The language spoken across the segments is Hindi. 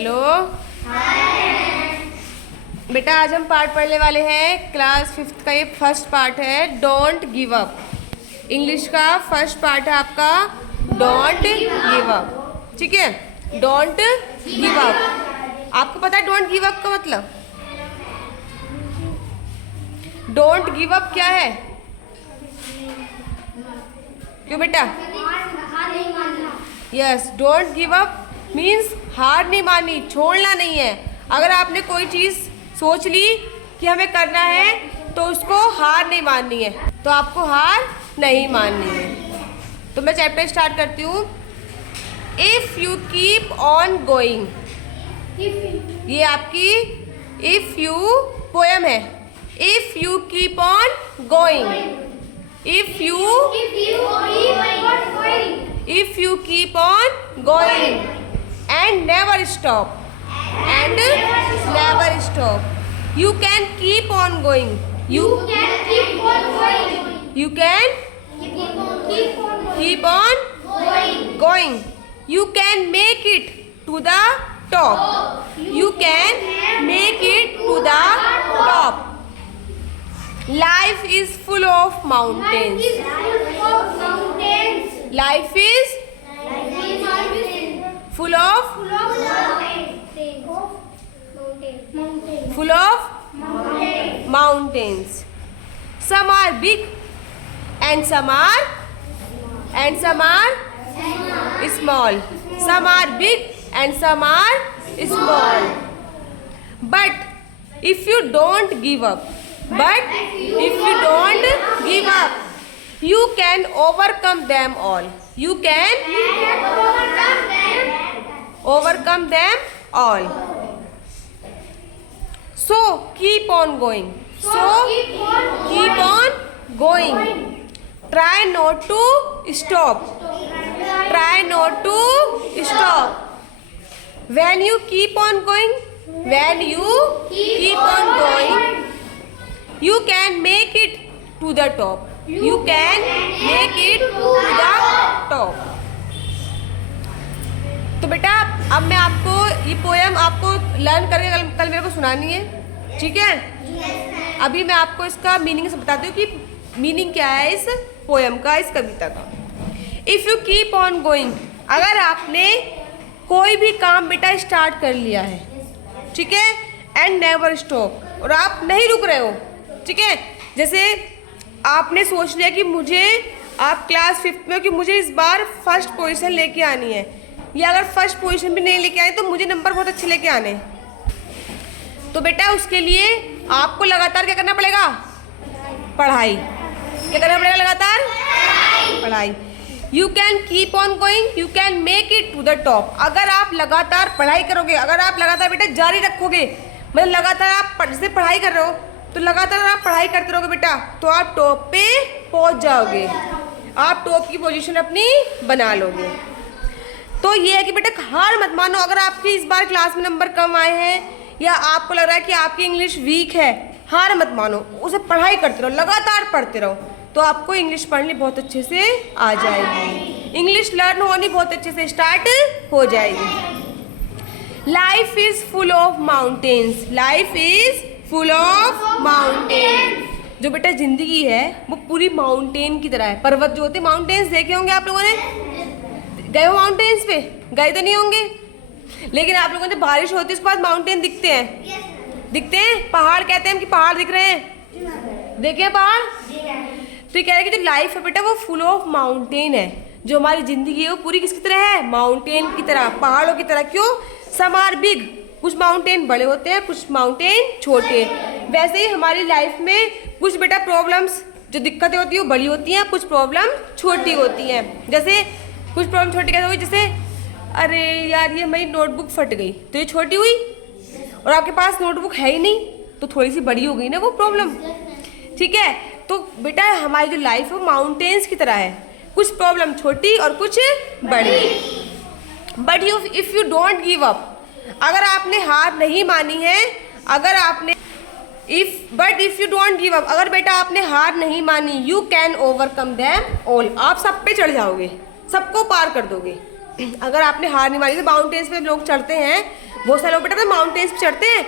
हेलो बेटा, आज हम पार्ट पढ़ने वाले हैं क्लास 5th का। ये फर्स्ट पार्ट है, डोंट गिव अप। इंग्लिश का फर्स्ट पार्ट है आपका डोंट गिव अप। ठीक है, डोंट गिव अप। आपको पता है डोंट गिव अप का मतलब? डोंट गिव अप क्या है? क्यों बेटा? Yes, don't give up means हार नहीं माननी, छोड़ना नहीं है। अगर आपने कोई चीज़ सोच ली कि हमें करना है तो उसको हार नहीं माननी है, तो आपको हार नहीं माननी है। तो मैं चैप्टर स्टार्ट करती हूँ। If you keep on going, ये आपकी इफ़ यू पोयम है। If you keep on going, if you keep on going and never stop, you can keep on going, you can keep on going, you can make it to the top, you can make it to the top. Life is full of mountains. Life is full of mountains. Some are big and some are small. Some are big and some are small. But if you don't give up, you can overcome them all. You can overcome them all. So keep on going. Keep on going. Try not to stop. When you keep on going, you can make it to the top. You can make it to the top. तो बेटा, अब मैं आपको ये पोयम आपको लर्न करके कल मेरे को सुनानी है, ठीक है? अभी मैं आपको इसका मीनिंग से बताती हूँ कि मीनिंग क्या है इस पोयम का, इस कविता का। If you keep on going, अगर आपने कोई भी काम बेटा स्टार्ट कर लिया है, ठीक है, एंड नेवर स्टॉप, और आप नहीं रुक रहे हो, ठीक है? जैसे आपने सोच लिया कि मुझे, आप क्लास 5th में हो, कि मुझे इस बार फर्स्ट पोजीशन लेके आनी है, या अगर फर्स्ट पोजीशन भी नहीं लेके आए तो मुझे नंबर बहुत अच्छे लेके आने। तो बेटा उसके लिए आपको लगातार क्या करना पड़ेगा? पढ़ाई। क्या करना पड़ेगा? लगातार पढ़ाई। You can keep on going, you can make it to the top. अगर आप लगातार पढ़ाई करोगे, अगर आप लगातार बेटा जारी रखोगे, मतलब लगातार आप जैसे पढ़ाई कर रहे हो तो लगातार आप पढ़ाई करते रहोगे बेटा, तो आप टॉप पे पहुंच जाओगे, आप टॉप की पोजीशन अपनी बना लोगे। तो ये है कि बेटा हार मत मानो। अगर आपके इस बार क्लास में नंबर कम आए हैं या आपको लग रहा है कि आपकी इंग्लिश वीक है, हार मत मानो, उसे पढ़ाई करते रहो, लगातार पढ़ते रहो, तो आपको इंग्लिश पढ़नी बहुत अच्छे से आ जाएगी, इंग्लिश लर्न होनी बहुत अच्छे से स्टार्ट हो जाएगी। Life is full of mountains, life is full of mountain. जो बेटा जिंदगी है वो पूरी माउंटेन की तरह है। पर्वत जो होते हैं, माउंटेन्स देखे होंगे आप लोगों ने, गए हो माउंटेन्स पे? गए तो नहीं होंगे, लेकिन आप लोगों ने बारिश होती है उसके बाद माउंटेन दिखते हैं, दिखते हैं। पहाड़ कहते हैं हम कि पहाड़ दिख रहे हैं, देखे पहाड़? तो ये कह रहे हैं कि जो लाइफ है बेटा वो फुल ऑफ माउंटेन है। जो हमारी जिंदगी है वो पूरी किसकी तरह है? माउंटेन की तरह, पहाड़ों की तरह। क्यों? सम आर बिग, कुछ माउंटेन बड़े होते हैं, कुछ माउंटेन छोटे। वैसे ही हमारी लाइफ में कुछ बेटा प्रॉब्लम्स, जो दिक्कतें होती हैं वो बड़ी होती हैं, कुछ प्रॉब्लम छोटी होती हैं। जैसे कुछ प्रॉब्लम छोटी कैसे हुई? जैसे अरे यार ये मेरी नोटबुक फट गई, तो ये छोटी हुई, और आपके पास नोटबुक है ही नहीं तो थोड़ी सी बड़ी हो गई ना वो प्रॉब्लम, ठीक है? तो बेटा हमारी जो लाइफ है वो माउंटेन्स की तरह है, कुछ प्रॉब्लम छोटी और कुछ बड़ी। But if you don't give up, अगर आपने हार नहीं मानी है, अगर आपने if you don't give up, अगर बेटा आपने हार नहीं मानी, you can overcome them all, आप सब पे चढ़ जाओगे, सबको पार कर दोगे। अगर आपने हार नहीं मानी, तो माउंटेन्स पे लोग चढ़ते हैं, बहुत सारे लोग बेटा माउंटेन्स पे चढ़ते हैं,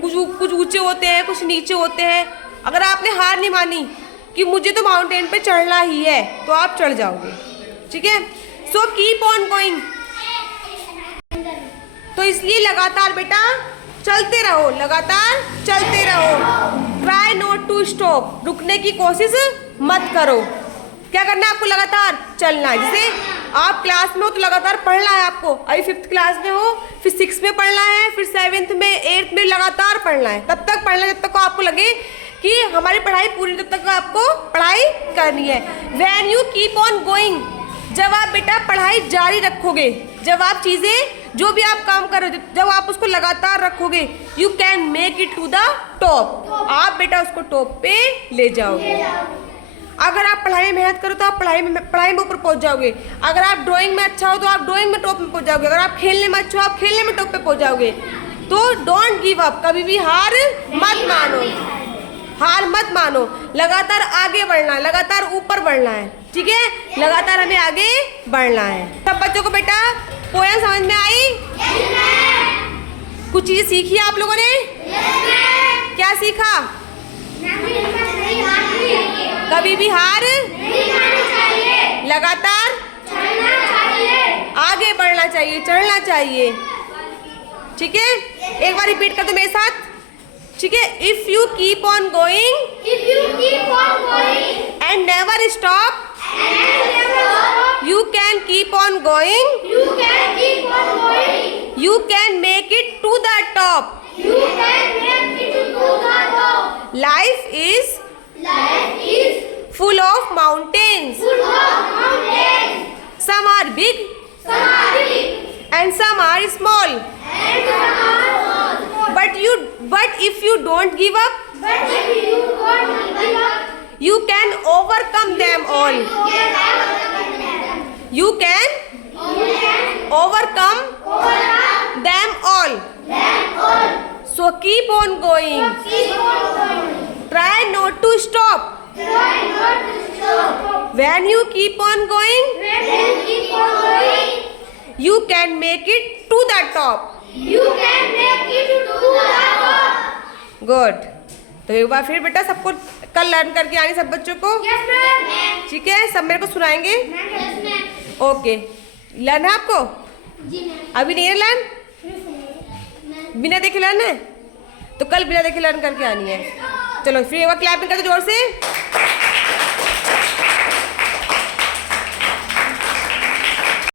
कुछ ऊंचे होते हैं, कुछ नीचे होते हैं। अगर आपने हार नहीं मानी कि मुझे तो माउंटेन पे चढ़ना ही है, तो आप चढ़ जाओगे, ठीक है। सो कीप ऑन गोइंग, तो इसलिए लगातार बेटा चलते रहो, लगातार चलते रहो। ट्राई नॉट टू स्टॉप, रुकने की कोशिश मत करो। क्या करना है आपको? लगातार चलना है। जैसे आप क्लास में हो तो लगातार पढ़ना है आपको। अभी 5th क्लास में हो, फिर 6th में पढ़ना है, फिर 7th में, 8th में, लगातार पढ़ना है। तब तक पढ़ना जब तक आपको लगे कि हमारी पढ़ाई पूरी, तब तक आपको पढ़ाई करनी है। When you keep on going, जब आप बेटा पढ़ाई जारी रखोगे, जब आप चीज़ें जो भी आप काम कर रहे हो, जब आप उसको लगातार रखोगे, you can make it to the top, आप बेटा उसको टॉप पे ले जाओगे। अगर आप पढ़ाई में मेहनत करो तो आप पढ़ाई में ऊपर पहुंच जाओगे। अगर आप ड्राइंग में अच्छा हो तो आप ड्राइंग में टॉप में पहुंच जाओगे। अगर आप खेलने में अच्छा हो, आप खेलने में टॉप पे पहुंच जाओगे। तो डोंट गिव अप, कभी भी हार मत मानो, हार मत मानो। लगातार आगे बढ़ना है, लगातार ऊपर बढ़ना है, ठीक है। लगातार हमें आगे बढ़ना है। सब बच्चों को बेटा पोएम समझ में आई? कुछ चीजें सीखी आप लोगों ने? क्या सीखा? कभी भी हार नहीं माननी चाहिए, लगातार चलना चाहिए, आगे बढ़ना चाहिए, चढ़ना चाहिए, ठीक है। एक बार रिपीट कर दो मेरे साथ, ठीक है। If you keep on going and never stop, you can keep on going, you can make it to the top, life is full of mountains, some are big and some are small, but if you don't give up, you can overcome them all, you can overcome them all, so keep on going, try not to stop, when you keep on going, you can make it to the top, good। तो एक बार फिर बेटा सबको कल लर्न करके आएंगे सब बच्चों को, ठीक है। सब मेरे को सुनाएंगे, ओके। लर्न है आपको? अभी नहीं है लर्न? बिना देखे लर्न है? तो कल बिना देखे लर्न करके आनी है। चलो फिर एक बार क्लैपिंग कर दो जोर से।